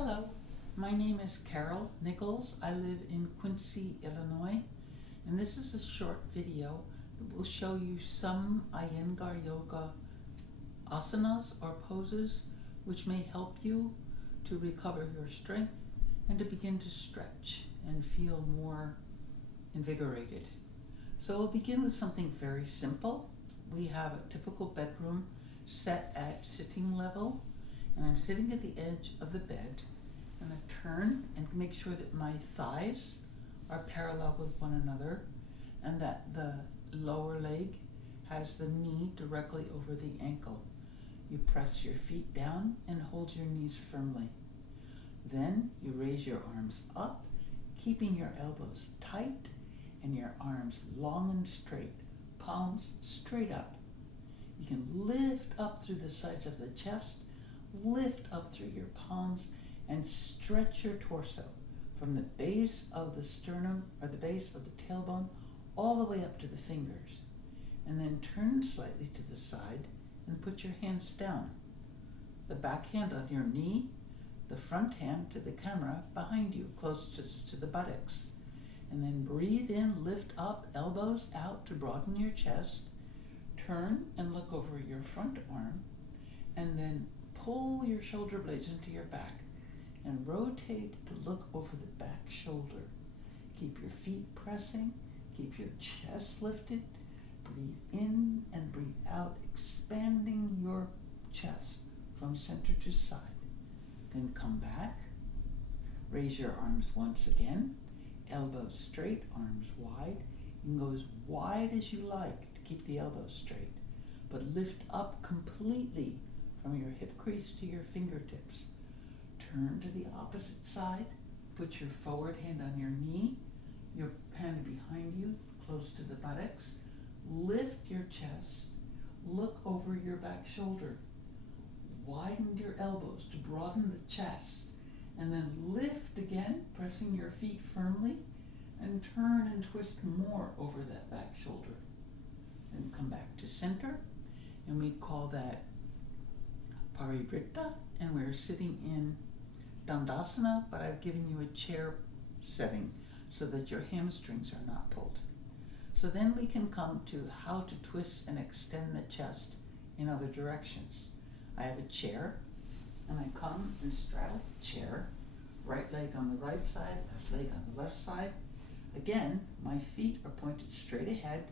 Hello, my name is Carol Nichols. I live in Quincy, Illinois, and this is a short video that will show you some Iyengar Yoga asanas or poses which may help you to recover your strength and to begin to stretch and feel more invigorated. So we'll begin with something very simple. We have a typical bedroom set at sitting level, and I'm sitting at the edge of the bed. I'm going to turn and make sure that my thighs are parallel with one another and that the lower leg has the knee directly over the ankle. You press your feet down and hold your knees firmly. Then you raise your arms up, keeping your elbows tight and your arms long and straight, palms straight up. You can lift up through the sides of the chest, lift up through your palms, and stretch your torso from the base of the sternum or the base of the tailbone all the way up to the fingers. And then turn slightly to the side and put your hands down. The back hand on your knee, the front hand to the camera behind you, closest to the buttocks. And then breathe in, lift up, elbows out to broaden your chest. Turn and look over your front arm, and then pull your shoulder blades into your back and rotate to look over the back shoulder. Keep your feet pressing, keep your chest lifted. Breathe in and breathe out, expanding your chest from center to side. Then come back, raise your arms once again, elbows straight, arms wide. You can go as wide as you like to keep the elbows straight, but lift up completely from your hip crease to your fingertips. Turn to the opposite side, put your forward hand on your knee, your hand behind you, close to the buttocks. Lift your chest, look over your back shoulder. Widen your elbows to broaden the chest, and then lift again, pressing your feet firmly, and turn and twist more over that back shoulder. And come back to center, and we call that Parivrtta, and we're sitting in Dandasana, but I've given you a chair setting so that your hamstrings are not pulled. So then we can come to how to twist and extend the chest in other directions. I have a chair, and I come and straddle the chair, right leg on the right side, left leg on the left side. Again, my feet are pointed straight ahead,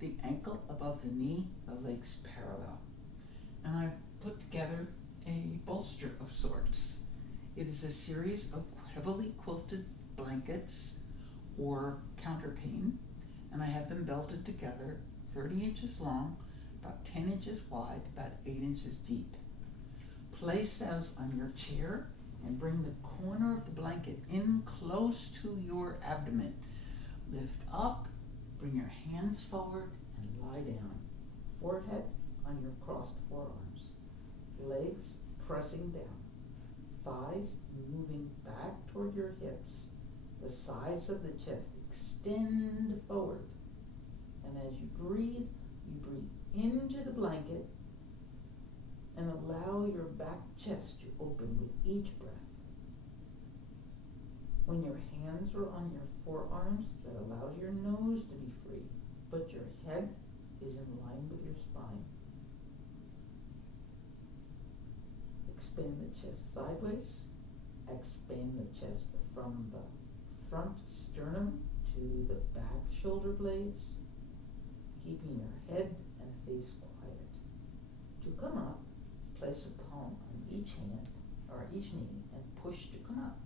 the ankle above the knee, the legs parallel. And I put together a bolster of sorts. It is a series of heavily quilted blankets or counterpane, and I have them belted together, 30 inches long, about 10 inches wide, about 8 inches deep. Place those on your chair and bring the corner of the blanket in close to your abdomen. Lift up, bring your hands forward, and lie down. Forehead on your crossed forearms. Legs pressing down. Thighs moving back toward your hips. The sides of the chest extend forward. And as you breathe into the blanket and allow your back chest to open with each breath. When your hands are on your forearms, that allows your nose to be free, but your head is in line with your spine. Expand the chest sideways. Expand the chest from the front sternum to the back shoulder blades, keeping your head and face quiet. To come up, place a palm on each hand or each knee and push to come up.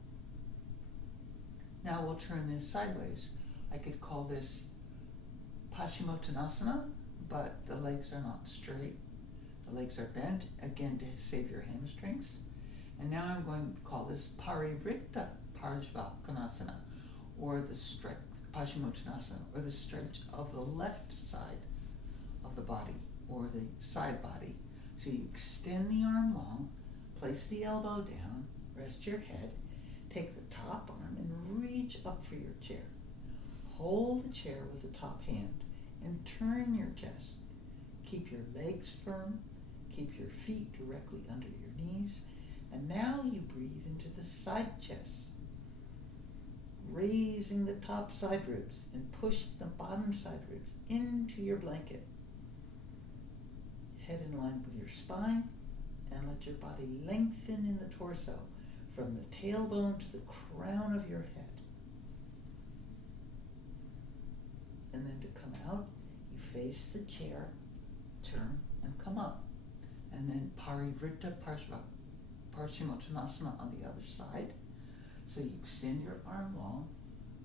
Now we'll turn this sideways. I could call this Paschimottanasana, but the legs are not straight. The legs are bent, again to save your hamstrings. And now I'm going to call this Parivrtta Parshvakonasana, or the stretch, Paschimottanasana, or the stretch of the left side of the body, or the side body. So you extend the arm long, place the elbow down, rest your head, take the top arm and reach up for your chair. Hold the chair with the top hand and turn your chest. Keep your legs firm, keep your feet directly under your knees, And now you breathe into the side chest, raising the top side ribs and push the bottom side ribs into your blanket. Head in line with your spine, and let your body lengthen in the torso from the tailbone to the crown of your head. And then to come out, you face the chair, turn, and come up. And then Parivrtta Paschimottanasana on the other side. So you extend your arm long,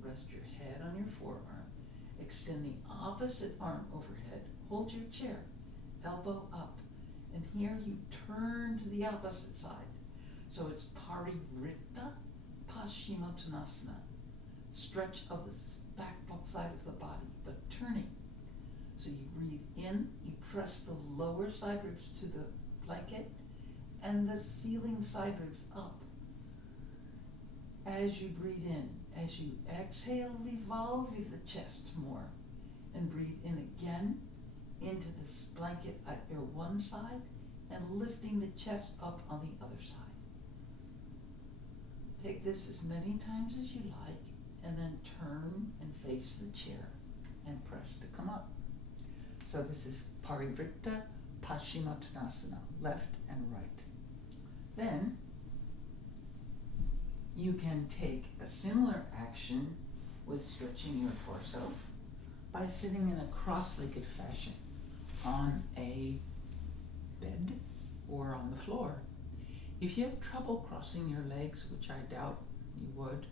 rest your head on your forearm, extend the opposite arm overhead, hold your chair, elbow up, and here you turn to the opposite side. So it's Parivrtta Paschimottanasana, stretch of the back side of the body, but turning. So you breathe in, you press the lower side ribs to the blanket and the ceiling side ribs up. As you breathe in, as you exhale, revolve the chest more and breathe in again into this blanket at your one side and lifting the chest up on the other side. Take this as many times as you like and then turn and face the chair and press to come up. So this is Parivrtta Paschimottanasana, left and right. Then you can take a similar action with stretching your torso by sitting in a cross-legged fashion on a bed or on the floor. If you have trouble crossing your legs, which I doubt you would,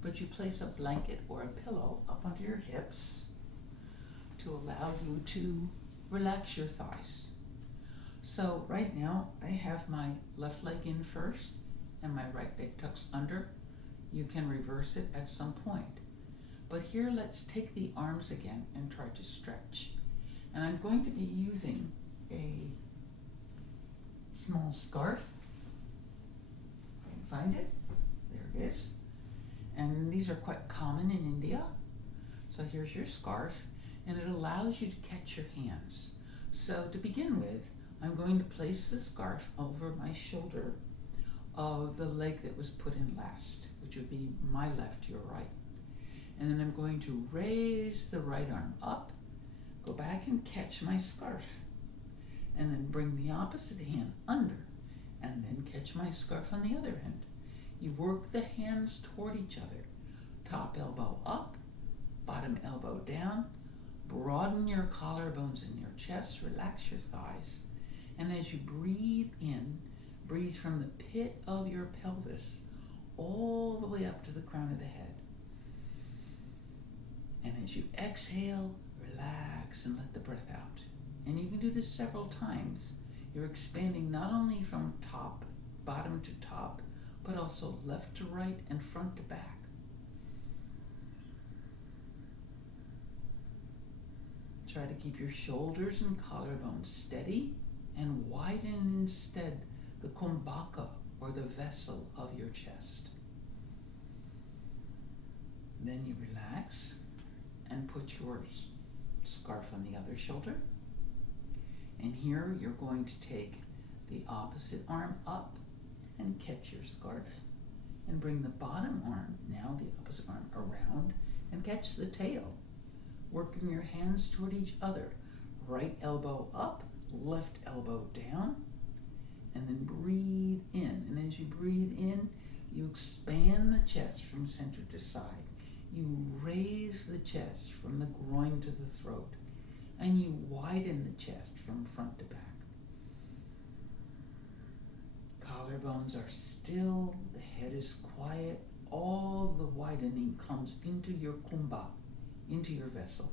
but you place a blanket or a pillow up under your hips to allow you to relax your thighs. So right now I have my left leg in first and my right leg tucks under. You can reverse it at some point. But here let's take the arms again and try to stretch. And I'm going to be using a small scarf. If I can find it. There it is. And these are quite common in India. So here's your scarf, and it allows you to catch your hands. So to begin with, I'm going to place the scarf over my shoulder of the leg that was put in last, which would be my left, your right. And then I'm going to raise the right arm up, go back and catch my scarf, and then bring the opposite hand under, and then catch my scarf on the other end. You work the hands toward each other. Top elbow up, bottom elbow down. Broaden your collarbones in your chest, relax your thighs. And as you breathe in, breathe from the pit of your pelvis all the way up to the crown of the head. And as you exhale, relax and let the breath out. And you can do this several times. You're expanding not only from bottom to top, but also left to right and front to back. Try to keep your shoulders and collarbones steady and widen instead the kumbhaka, or the vessel of your chest. Then you relax and put your scarf on the other shoulder. And here you're going to take the opposite arm up and catch your scarf, and bring the bottom arm, now the opposite arm, around and catch the tail, working your hands toward each other. Right elbow up, left elbow down, and then breathe in. And as you breathe in, you expand the chest from center to side. You raise the chest from the groin to the throat, and you widen the chest from front to back. Collarbones are still, the head is quiet. All the widening comes into your kumbha, into your vessel.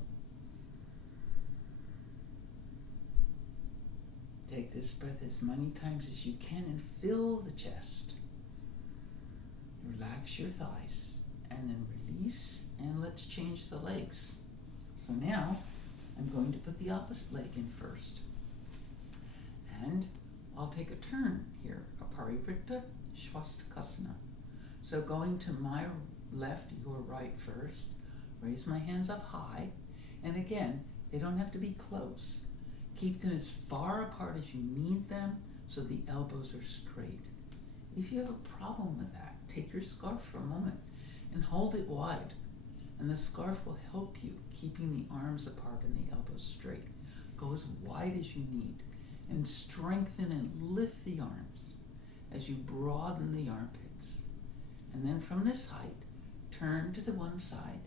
Take this breath as many times as you can and fill the chest. Relax your thighs and then release, and let's change the legs. So now I'm going to put the opposite leg in first. And I'll take a turn here, a Parivrtta Swastikasana. So going to my left, your right first, raise my hands up high, and again, they don't have to be close. Keep them as far apart as you need them so the elbows are straight. If you have a problem with that, take your scarf for a moment and hold it wide. And the scarf will help you, keeping the arms apart and the elbows straight. Go as wide as you need and strengthen and lift the arms as you broaden the armpits. And then from this height, turn to the one side,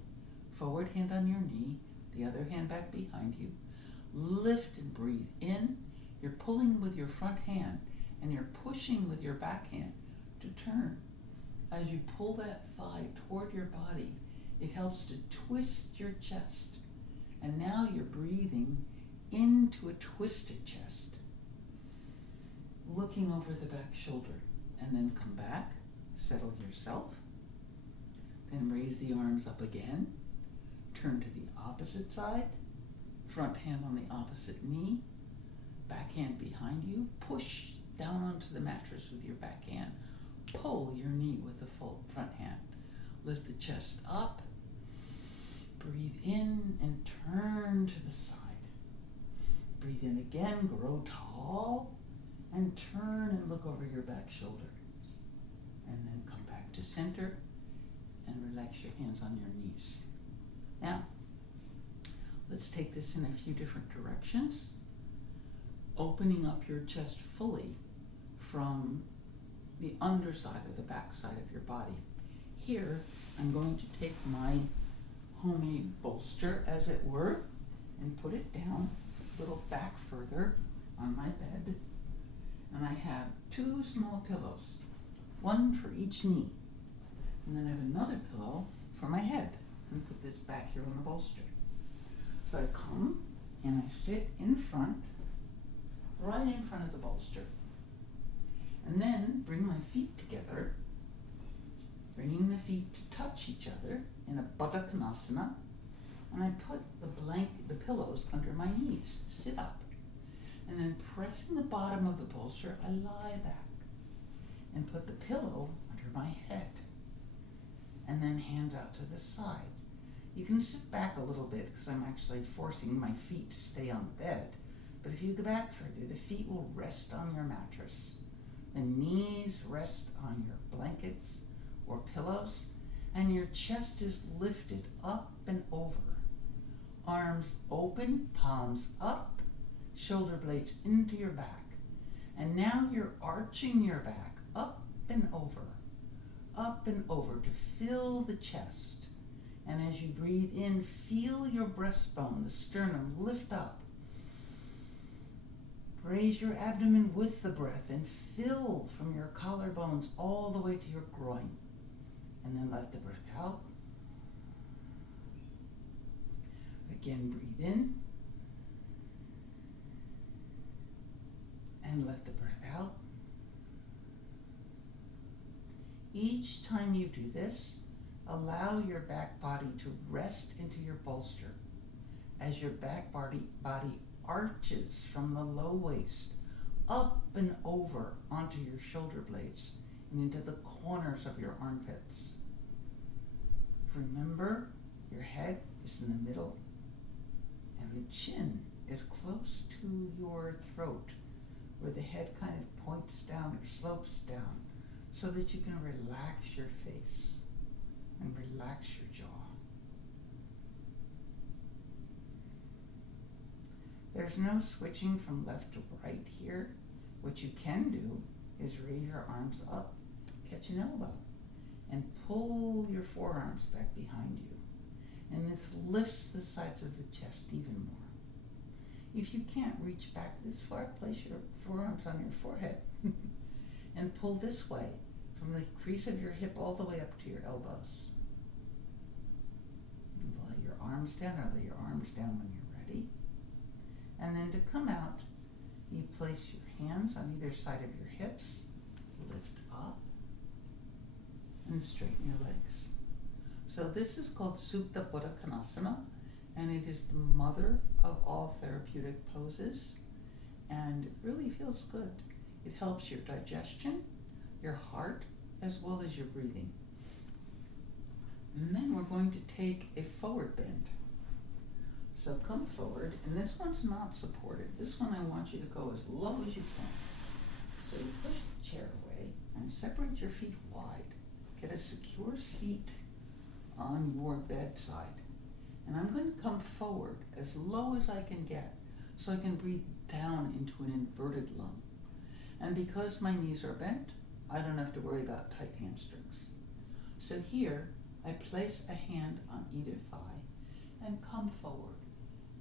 forward hand on your knee, the other hand back behind you. Lift and breathe in. You're pulling with your front hand and you're pushing with your back hand to turn. As you pull that thigh toward your body, it helps to twist your chest. And now you're breathing into a twisted chest, looking over the back shoulder. And then come back, settle yourself. Then raise the arms up again. Turn to the opposite side. Front hand on the opposite knee. Back hand behind you. Push down onto the mattress with your back hand. Pull your knee with the full front hand. Lift the chest up. Breathe in and turn to the side. Breathe in again, grow tall, and turn and look over your back shoulder. And then come back to center and relax your hands on your knees. Now, let's take this in a few different directions. Opening up your chest fully from the underside or the back side of your body. Here, I'm going to take my homemade bolster, as it were, and put it down a little back further on my bed. And I have two small pillows, one for each knee. And then I have another pillow for my head. And put this back here on the bolster. So I come and I sit in front, right in front of the bolster. And then bring my feet together, bringing the feet to touch each other in a Baddha-Konasana. And I put the pillows under my knees, sit up. And then pressing the bottom of the bolster, I lie back and put the pillow under my head. And then hands out to the side. You can sit back a little bit because I'm actually forcing my feet to stay on the bed. But if you go back further, the feet will rest on your mattress. The knees rest on your blankets or pillows, and your chest is lifted up and over. Arms open, palms up, shoulder blades into your back. And now you're arching your back up and over to fill the chest. And as you breathe in, feel your breastbone, the sternum, lift up. Raise your abdomen with the breath and fill from your collarbones all the way to your groin. And then let the breath out. Again, breathe in. And let the breath out. Each time you do this, allow your back body to rest into your bolster as your back body arches from the low waist up and over onto your shoulder blades and into the corners of your armpits. Remember, your head is in the middle and the chin is close to your throat, where the head kind of points down or slopes down, so that you can relax your face and relax your jaw. There's no switching from left to right here. What you can do is raise your arms up, catch an elbow, and pull your forearms back behind you. And this lifts the sides of the chest even more. If you can't reach back this far, place your forearms on your forehead and pull this way from the crease of your hip all the way up to your elbows. And lay your arms down, or lay your arms down when you're ready. And then to come out, you place your hands on either side of your hips, lift up, and straighten your legs. So this is called Supta Baddha-Konasana, and it is the mother of all therapeutic poses, and it really feels good. It helps your digestion, your heart, as well as your breathing. And then we're going to take a forward bend. So come forward, and this one's not supported. This one I want you to go as low as you can. So you push the chair away and separate your feet wide. Get a secure seat on your bedside. And I'm going to come forward as low as I can get so I can breathe down into an inverted lung. And because my knees are bent, I don't have to worry about tight hamstrings. So here, I place a hand on either thigh and come forward,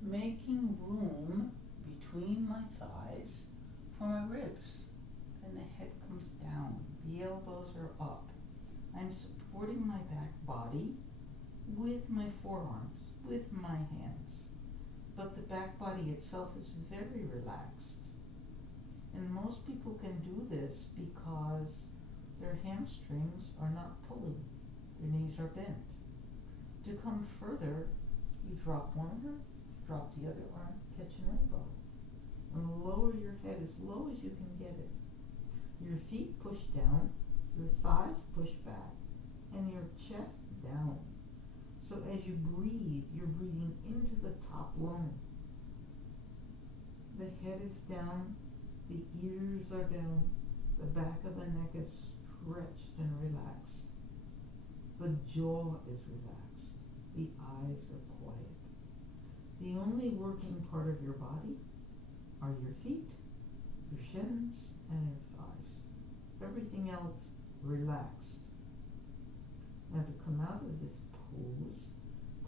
making room between my thighs for my ribs. And the head comes down, the elbows are up. I'm supporting my back body with my forearms, with my hands. But the back body itself is very relaxed. And most people can do this because their hamstrings are not pulling. Their knees are bent. To come further, you drop one arm, drop the other arm, catch an elbow. And lower your head as low as you can get it. Your feet push down, your thighs push back, and your chest down. So as you breathe, you're breathing into the top lung. The head is down, the ears are down, the back of the neck is stretched and relaxed. The jaw is relaxed, the eyes are quiet. The only working part of your body are your feet, your shins, and your thighs. Everything else relaxed. Now to come out of this pose,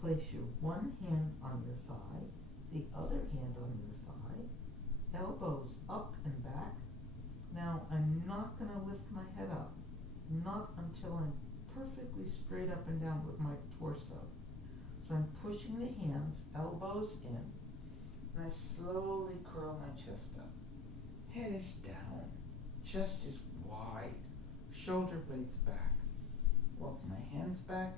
place your one hand on your thigh, the other hand on your thigh, elbows up and back. Now I'm not going to lift my head up, not until I'm perfectly straight up and down with my torso. So I'm pushing the hands, elbows in, and I slowly curl my chest up. Head is down, chest is wide, shoulder blades back. Walk my hands back,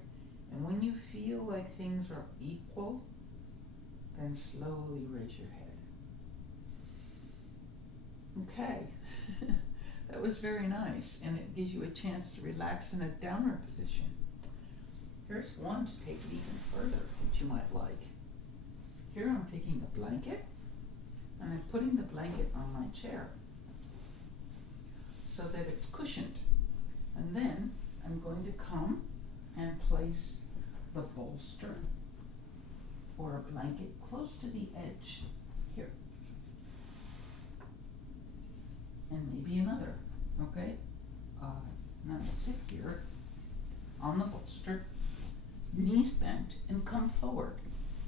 and when you feel like things are equal, then slowly raise your head. Okay, that was very nice, and it gives you a chance to relax in a downward position. Here's one to take it even further that you might like. Here I'm taking a blanket, and I'm putting the blanket on my chair so that it's cushioned. And then I'm going to come and place the bolster or a blanket close to the edge here. And maybe another, okay? Now sit here on the bolster, knees bent, and come forward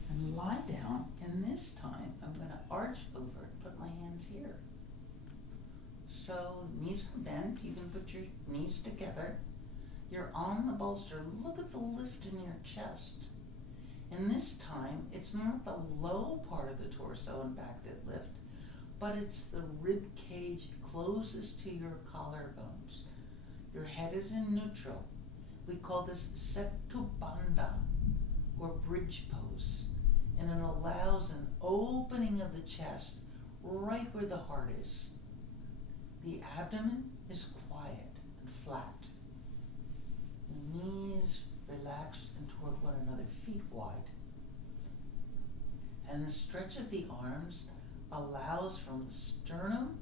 and lie down. And this time I'm going to arch over and put my hands here. So knees are bent, you can put your knees together. You're on the bolster. Look at the lift in your chest. And this time, it's not the low part of the torso and back that lift, but it's the rib cage closest to your collarbones. Your head is in neutral. We call this Setu Bandha, or bridge pose. And it allows an opening of the chest right where the heart is. The abdomen is quiet and flat. The knees relaxed and toward one another, feet wide. And the stretch of the arms allows from the sternum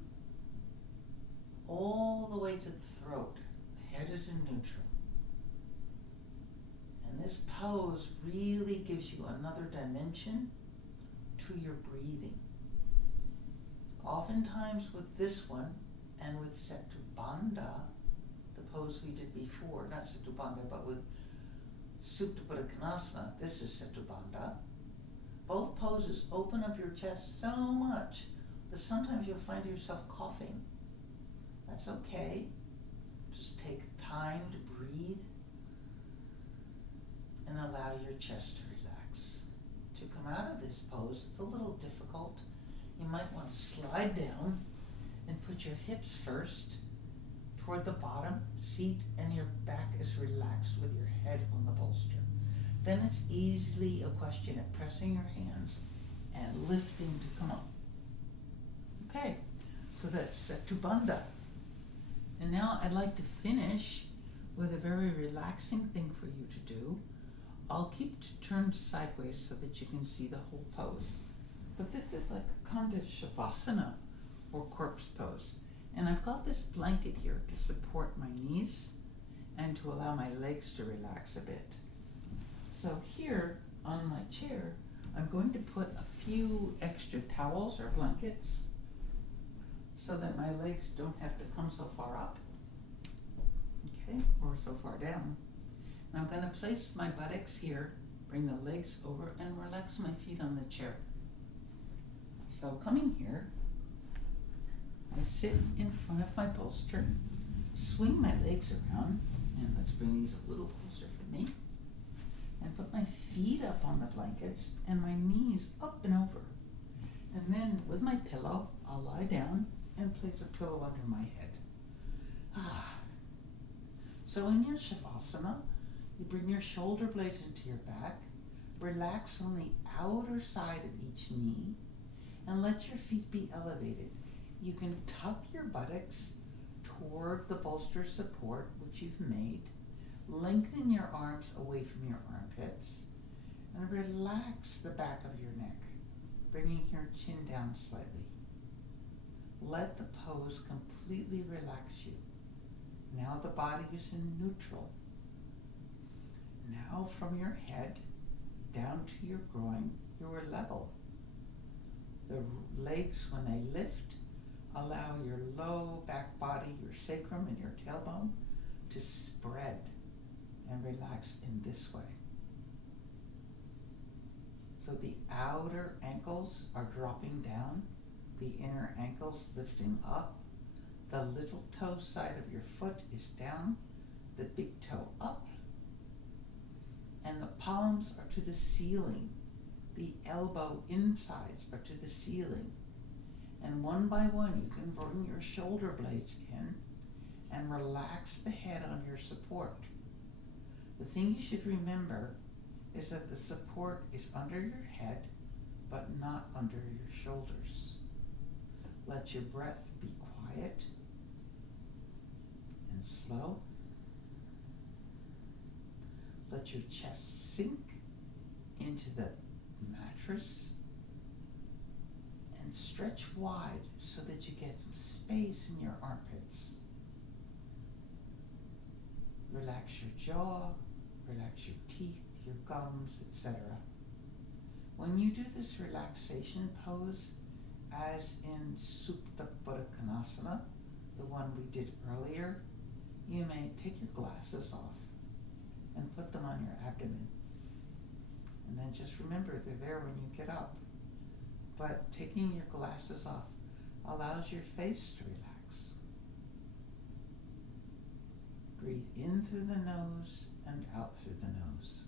all the way to the throat. The head is in neutral. And this pose really gives you another dimension to your breathing. Oftentimes with this one and with Setu Bandha, the pose we did before, not Setu Bandha, but with Supta Buddha Konasana, this is Setu Bandha. Both poses open up your chest so much that sometimes you'll find yourself coughing. That's okay. Just take time to breathe and allow your chest to relax. To come out of this pose, it's a little difficult. You might want to slide down and put your hips first toward the bottom seat, and your back is relaxed with your head on the bolster. Then it's easily a question of pressing your hands and lifting to come up. Okay, so that's Setu Bandha. And now I'd like to finish with a very relaxing thing for you to do. I'll keep turned sideways so that you can see the whole pose. But this is like a Kanda Shavasana, or corpse pose. And I've got this blanket here to support my knees and to allow my legs to relax a bit. So here on my chair, I'm going to put a few extra towels or blankets so that my legs don't have to come so far up, okay, or so far down. And I'm going to place my buttocks here, bring the legs over, and relax my feet on the chair. So coming here, I sit in front of my bolster, swing my legs around, and let's bring these a little closer for me, and put my feet up on the blankets and my knees up and over. And then with my pillow, I'll lie down and place a pillow under my head. So in your Shavasana, you bring your shoulder blades into your back, relax on the outer side of each knee, and let your feet be elevated. You can tuck your buttocks toward the bolster support which you've made, lengthen your arms away from your armpits, and relax the back of your neck, bringing your chin down slightly. Let the pose completely relax you. Now the body is in neutral. Now from your head down to your groin, you are level. The legs, when they lift, allow your low back body, your sacrum and your tailbone to spread and relax in this way. So the outer ankles are dropping down, the inner ankles lifting up, the little toe side of your foot is down, the big toe up, and the palms are to the ceiling. The elbow insides are to the ceiling. And one by one, you can bring your shoulder blades in and relax the head on your support. The thing you should remember is that the support is under your head, but not under your shoulders. Let your breath be quiet and slow. Let your chest sink into the mattress and stretch wide so that you get some space in your armpits. Relax your jaw, relax your teeth, your gums, etc. When you do this relaxation pose, as in Supta Baddha Konasana, the one we did earlier, you may take your glasses off and put them on your abdomen. And then just remember they're there when you get up. But taking your glasses off allows your face to relax. Breathe in through the nose and out through the nose.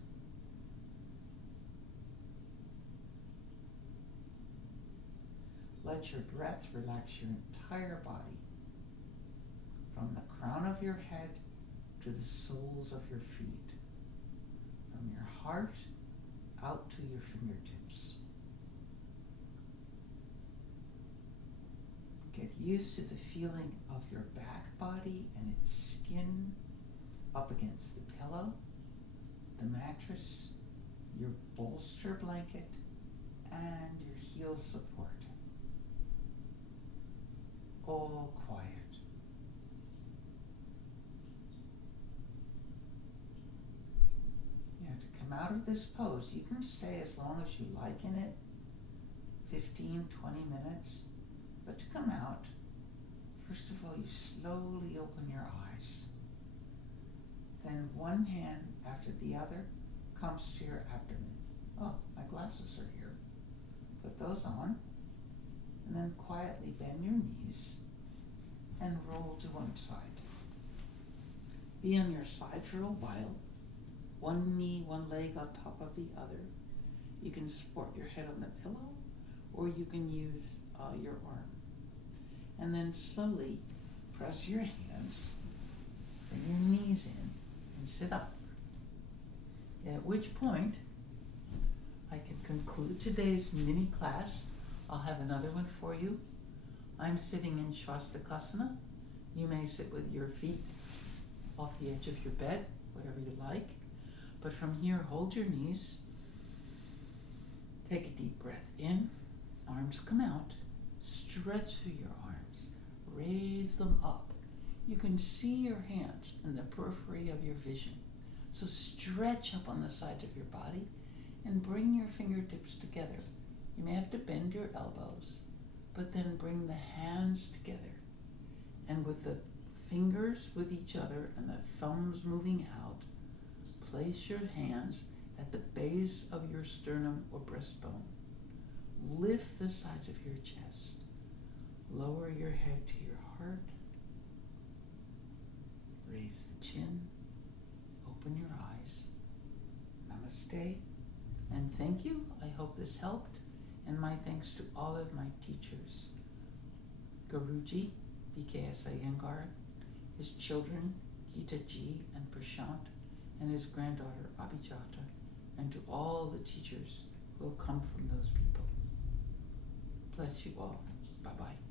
Let your breath relax your entire body, from the crown of your head to the soles of your feet, from your heart out to your fingertips. Get used to the feeling of your back body and its skin up against the pillow, the mattress, your bolster blanket, and your heel support. All quiet. To come out of this pose, you can stay as long as you like in it, 15, 20 minutes. But to come out, first of all, you slowly open your eyes. Then one hand after the other comes to your abdomen. Oh, my glasses are here. Put those on. And then quietly bend your knees and roll to one side. Be on your side for a while. One knee, one leg on top of the other. You can support your head on the pillow, or you can use your arm. And then slowly press your hands, bring your knees in, and sit up. At which point, I can conclude today's mini class. I'll have another one for you. I'm sitting in Swastikasana. You may sit with your feet off the edge of your bed, whatever you like. But from here, hold your knees. Take a deep breath in. Arms come out. Stretch through your arms. Raise raise them up. You can see your hands in the periphery of your vision. So stretch up on the sides of your body and bring your fingertips together. You may have to bend your elbows, but then bring the hands together. And with the fingers with each other and the thumbs moving out, place your hands at the base of your sternum or breastbone. Lift the sides of your chest. Lower your head to your heart. Raise the chin. Open your eyes. Namaste. And thank you. I hope this helped. And my thanks to all of my teachers. Guruji, BKS Iyengar, his children, Gita Ji and Prashant, and his granddaughter, Abhijata, and to all the teachers who have come from those people. Bless you all. Bye-bye.